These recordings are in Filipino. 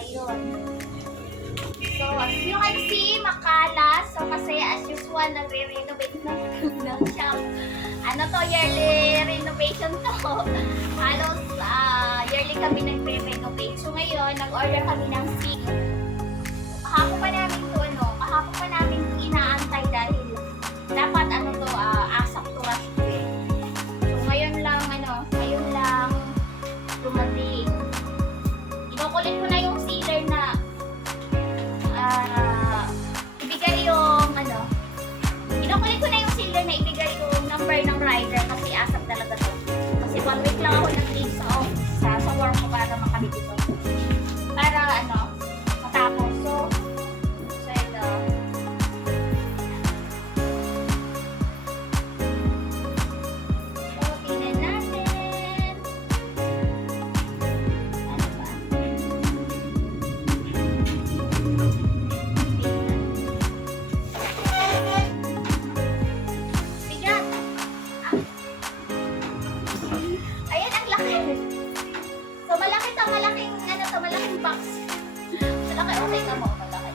ayun. So, as you can see, makalas. So, kasi as usual, nagre-renovate ng shop. Ano to, yearly renovation to. Halos yearly kami nagre-renovate. So, ngayon, nag-order kami ng sink. Kahapon pa namin to, kahapon pa namin to inaantay dahil dapat asap to kasi. So, ngayon lang dumating. Inukulit ko na yung sealer na ibigay yung inukulit ko na yung sealer na ibigay yung number ng rider kasi asap talaga to. Kasi 1 week lang ako nag-leave sa office, sa work ko para makabit ito. Para matapos. So ito. So, tingnan natin. Ano ba? Bigat. Ayan, ang laki. So, malaki to, malaking box. Malaki, okay ka mo, malaki.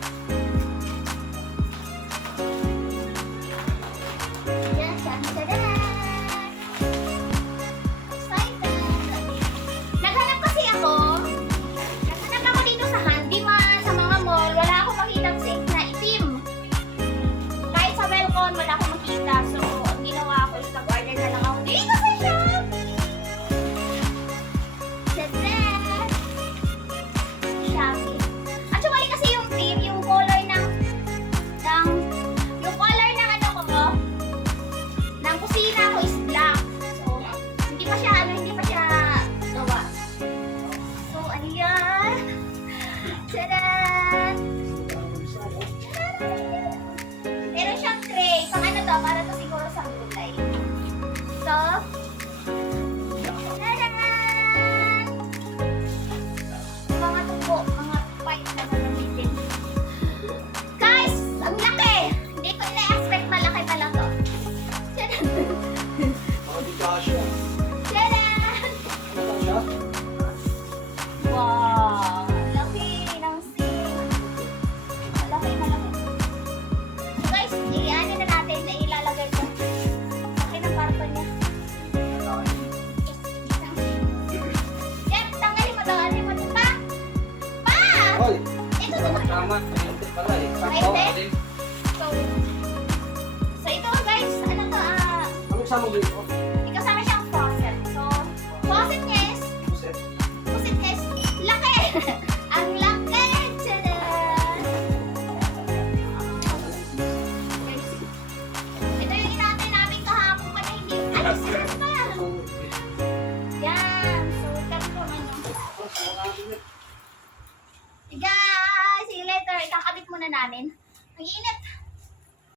Yan, tadaan! Excited! Naghanap ako dito sa handyman, sa mga mall, wala akong makitang safe na itim. Kahit sa Welcon, wala akong makita. So, ang ginawa ko is nag-order na lang ako dito sa shop. Tadaan! Shopee. Actually, kasi yung theme, yung color ng kusina ko is black. So, hindi pa siya gawa. So, ano yan? Tadaan! Meron siyang tray. Para to siguro sa gulay. So, tadaan! Mga tubo, mga pipe na gagamitin. Guys, ang laki! Hindi ko na-expect malaki pala to. Tadaan! Tadaan! Wow! Laki ng sink. Malaki. So guys, iyan na natin na ilalagay ko. Laki ng karton niya. Yan, tanggalin mo ito. Pa! Hoy! Ito naman. Tama, mainit pala eh. Mainit? So ito guys, Ano kasama mo dito? may kasama siyang faucet. So, faucet niya is laki! Ang laki! Tadaan! Guys, ito yung inaantay namin kahapon pa na hindi. Serious pa! Yan! So, ganito naman. Guys, see you later. Ikakabit muna namin. Ang init!